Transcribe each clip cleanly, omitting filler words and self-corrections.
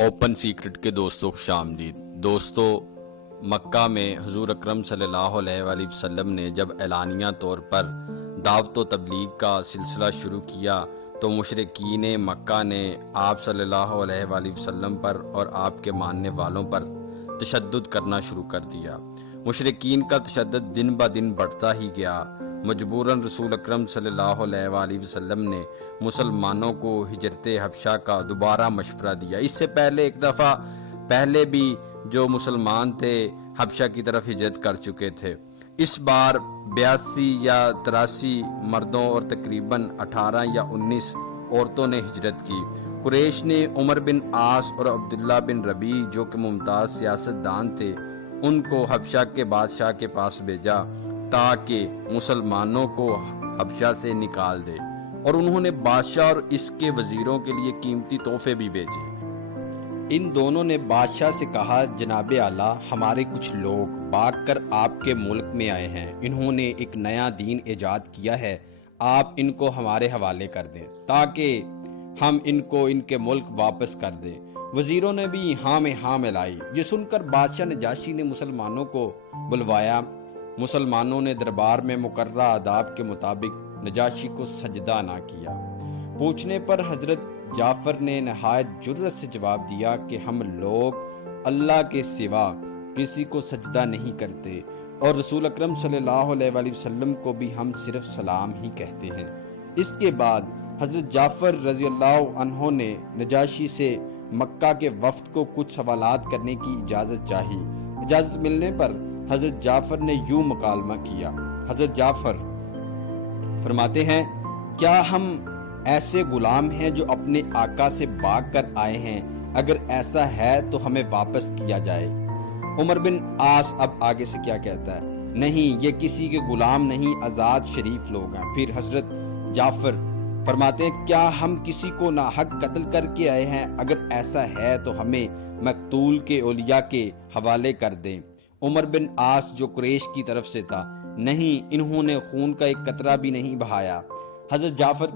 Open secret کے دوستوں خوش آمدید۔ دوستو، مکہ میں حضور اکرم صلی اللہ علیہ وآلہ وسلم نے جب اعلانیہ طور پر دعوت و تبلیغ کا سلسلہ شروع کیا تو مشرکین مکہ نے آپ صلی اللہ علیہ وآلہ وسلم پر اور آپ کے ماننے والوں پر تشدد کرنا شروع کر دیا۔ مشرکین کا تشدد دن بہ دن بڑھتا ہی گیا۔ مجبوراً رسول اکرم صلی اللہ علیہ وآلہ وسلم نے مسلمانوں کو ہجرت حبشہ کا دوبارہ مشورہ دیا۔ اس سے پہلے ایک دفعہ پہلے بھی جو مسلمان تھے حبشہ کی طرف ہجرت کر چکے تھے۔ اس بار 82 یا 83 مردوں اور تقریباً 18 یا 19 عورتوں نے ہجرت کی۔ قریش نے عمر بن عاص اور عبداللہ بن ربیع جو کہ ممتاز سیاست دان تھے ان کو حبشہ کے بادشاہ کے پاس بھیجا تاکہ مسلمانوں کو حبشہ سے نکال دے، اور انہوں نے بادشاہ اور اس کے وزیروں کے لیے قیمتی تحفے بھی بھیجے۔ ان دونوں نے بادشاہ سے کہا، جناب اعلیٰ، ہمارے کچھ لوگ بھاگ کر آپ کے ملک میں آئے ہیں، انہوں نے ایک نیا دین ایجاد کیا ہے، آپ ان کو ہمارے حوالے کر دیں تاکہ ہم ان کو ان کے ملک واپس کر دیں۔ وزیروں نے بھی ہاں میں ہاں ملائی۔ یہ سن کر بادشاہ نجاشی نے مسلمانوں کو بلوایا۔ مسلمانوں نے دربار میں مقررہ آداب کے مطابق نجاشی کو سجدہ نہ کیا۔ پوچھنے پر حضرت جعفر نے نہایت جرأت سے جواب دیا کہ ہم لوگ اللہ کے سوا کسی کو سجدہ نہیں کرتے، اور رسول اکرم صلی اللہ علیہ وآلہ وسلم کو بھی ہم صرف سلام ہی کہتے ہیں۔ اس کے بعد حضرت جعفر رضی اللہ عنہ نے نجاشی سے مکہ کے وفد کو کچھ سوالات کرنے کی اجازت چاہی۔ اجازت ملنے پر حضرت جعفر نے یوں مکالمہ کیا۔ حضرت جعفر فرماتے ہیں، کیا ہم ایسے غلام ہیں جو اپنے آقا سے بھاگ کر آئے ہیں؟ اگر ایسا ہے تو ہمیں واپس کیا جائے۔ عمر بن عاص اب آگے سے کیا کہتا ہے؟ نہیں، یہ کسی کے غلام نہیں، آزاد شریف لوگ ہیں۔ پھر حضرت جعفر فرماتے ہیں، کیا ہم کسی کو ناحق قتل کر کے آئے ہیں؟ اگر ایسا ہے تو ہمیں مقتول کے اولیاء کے حوالے کر دیں۔ عمر بن عاص جو قریش کی طرف سے تھا، نہیں، انہوں نے خون کا ایک قطرہ بھی نہیں بہایا۔ حضرت جعفر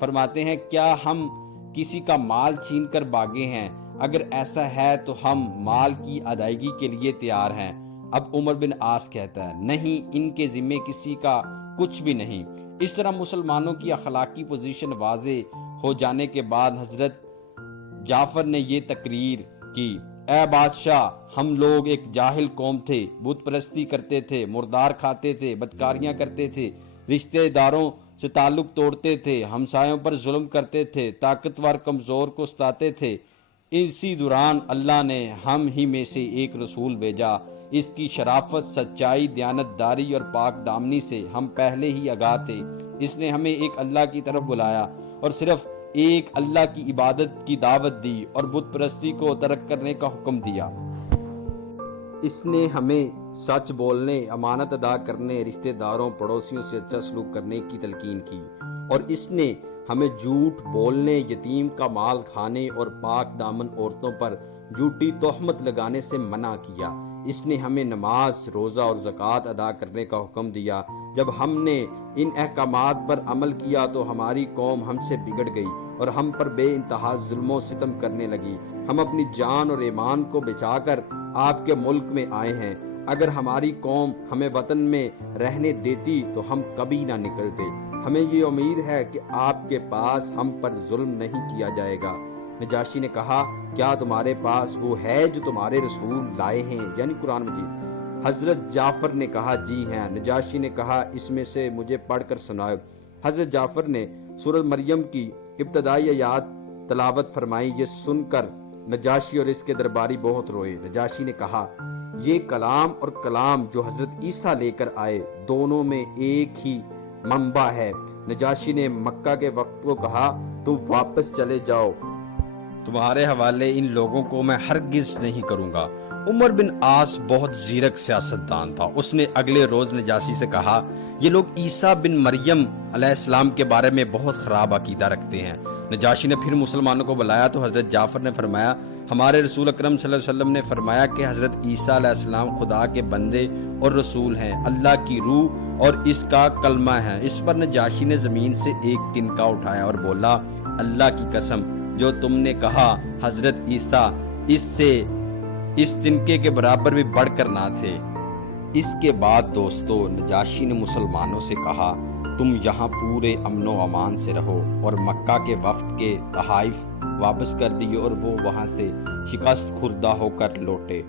فرماتے ہیں، کیا ہم کسی کا مال چھین کر بھاگے ہیں؟ اگر ایسا ہے تو ہم مال کی ادائیگی کے لیے تیار ہیں۔ اب عمر بن عاص کہتا ہے، نہیں، ان کے ذمے کسی کا کچھ بھی نہیں۔ اس طرح مسلمانوں کی اخلاقی پوزیشن واضح ہو جانے کے بعد حضرت جعفر نے یہ تقریر کی، اے بادشاہ، ہم لوگ ایک جاہل قوم تھے، بت پرستی کرتے تھے، مردار کھاتے تھے، بدکاریاں کرتے تھے، رشتہ داروں سے تعلق توڑتے تھے، ہمسایوں پر ظلم کرتے تھے، طاقتور کمزور کو ستاتے تھے۔ اسی دوران اللہ نے ہم ہی میں سے ایک رسول بھیجا، اس کی شرافت، سچائی، دیانتداری اور پاک دامنی سے ہم پہلے ہی آگاہ تھے۔ اس نے ہمیں ایک اللہ کی طرف بلایا اور صرف ایک اللہ کی عبادت کی دعوت دی اور بت پرستی کو ترک کرنے کا حکم دیا۔ اس نے ہمیں سچ بولنے، امانت ادا کرنے، رشتہ داروں پڑوسیوں سے اچھا سلوک کرنے کی تلقین کی، اور اس نے ہمیں جھوٹ بولنے، یتیم کا مال کھانے اور پاک دامن عورتوں پر جھوٹی تہمت لگانے سے منع کیا۔ اس نے ہمیں نماز، روزہ اور زکوٰۃ ادا کرنے کا حکم دیا۔ جب ہم نے ان احکامات پر عمل کیا تو ہماری قوم ہم سے بگڑ گئی اور ہم پر بے انتہا ظلم و ستم کرنے لگی۔ ہم اپنی جان اور ایمان کو بچا کر آپ کے ملک میں آئے ہیں۔ اگر ہماری قوم ہمیں وطن میں رہنے دیتی تو ہم کبھی نہ نکلتے۔ ہمیں یہ امید ہے کہ آپ کے پاس ہم پر ظلم نہیں کیا جائے گا۔ نجاشی نے کہا، کیا تمہارے پاس وہ ہے جو تمہارے رسول لائے ہیں، یعنی قرآن مجید؟ حضرت جعفر نے کہا، جی ہیں۔ نجاشی نے کہا، اس میں سے مجھے پڑھ کر سنائے۔ حضرت جعفر نے سورۃ مریم کی ابتدائی آیات تلاوت فرمائی۔ یہ سن کر نجاشی اور اس کے درباری بہت روئے۔ نجاشی نے کہا، یہ کلام اور کلام جو حضرت عیسیٰ لے کر آئے، دونوں میں ایک ہی منبع ہے۔ نجاشی نے مکہ کے وقت کو کہا، تم واپس چلے جاؤ، تمہارے حوالے ان لوگوں کو میں ہرگز نہیں کروں گا۔ عمر بن عاص بہت زیرک سیاست دان تھا۔ اس نے اگلے روز نجاشی سے کہا، یہ لوگ عیسیٰ بن مریم علیہ السلام کے بارے میں بہت خراب عقیدہ رکھتے ہیں۔ نجاشی نے پھر مسلمانوں کو بلایا تو حضرت جعفر نے فرمایا، ہمارے رسول اکرم صلی اللہ علیہ وسلم نے فرمایا کہ حضرت عیسیٰ علیہ السلام خدا کے بندے اور رسول ہیں، اللہ کی روح اور اس کا کلمہ ہے۔ اس پر نجاشی نے زمین سے ایک تنکا اٹھایا اور بولا، اللہ کی قسم، جو تم نے کہا حضرت عیسیٰ اس سے اس تنکے کے برابر بھی بڑھ کر نہ تھے۔ اس کے بعد دوستو نجاشی نے مسلمانوں سے کہا تم یہاں پورے امن و امان سے رہو، اور مکہ کے وفد کے تحائف واپس کر دیے اور وہ وہاں سے شکست خوردہ ہو کر لوٹے۔